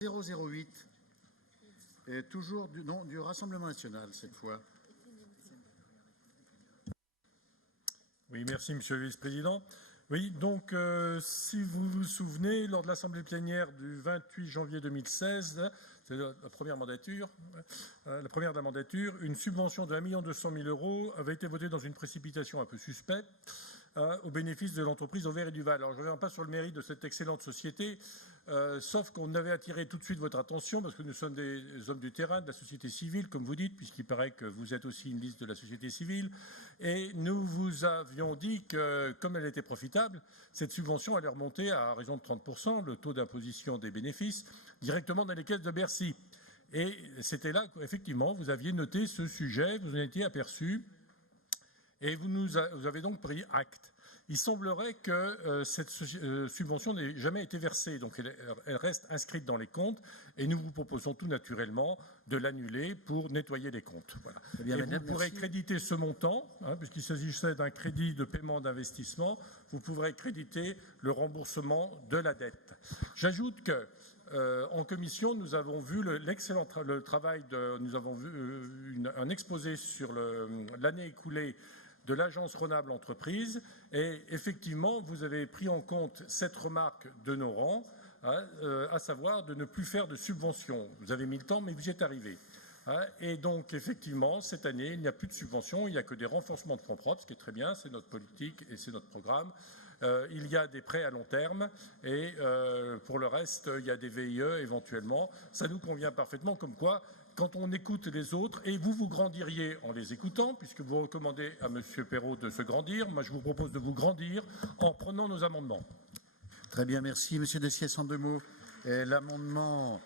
008, et toujours du Rassemblement national cette fois. Oui, merci Monsieur le Vice-président. Oui, donc si vous vous souvenez, lors de l'Assemblée plénière du 28 janvier 2016, c'est la première de la mandature, une subvention de 1 200 000 € avait été votée dans une précipitation un peu suspecte au bénéfice de l'entreprise Auvert et Duval. Alors je ne reviens pas sur le mérite de cette excellente société, sauf qu'on avait attiré tout de suite votre attention parce que nous sommes des hommes du terrain, de la société civile, comme vous dites, puisqu'il paraît que vous êtes aussi une liste de la société civile. Et nous vous avions dit que, comme elle était profitable, cette subvention allait remonter à raison de 30%, le taux d'imposition des bénéfices, directement dans les caisses de Bercy. Et c'était là qu'effectivement, vous aviez noté ce sujet, vous en étiez aperçu, et vous avez donc pris acte. Il semblerait que cette subvention n'ait jamais été versée, donc elle reste inscrite dans les comptes, et nous vous proposons tout naturellement de l'annuler pour nettoyer les comptes. Voilà. Eh bien, madame, vous pourrez créditer ce montant, puisqu'il s'agissait d'un crédit de paiement d'investissement, vous pourrez créditer le remboursement de la dette. J'ajoute que en commission, nous avons vu le travail nous avons vu un exposé sur l'année écoulée de l'agence Rhônable Entreprise, et effectivement, vous avez pris en compte cette remarque de nos rangs, à savoir de ne plus faire de subventions. Vous avez mis le temps, mais vous y êtes arrivé. Et donc, effectivement, cette année, il n'y a plus de subventions, il n'y a que des renforcements de fonds propres, ce qui est très bien, c'est notre politique et c'est notre programme. Il y a des prêts à long terme et pour le reste, il y a des VIE éventuellement. Ça nous convient parfaitement, comme quoi, quand on écoute les autres, et vous grandiriez en les écoutant, puisque vous recommandez à M. Perrault de se grandir, moi je vous propose de vous grandir en prenant nos amendements. Très bien, merci. Monsieur Dessiès, en 2 mots. L'amendement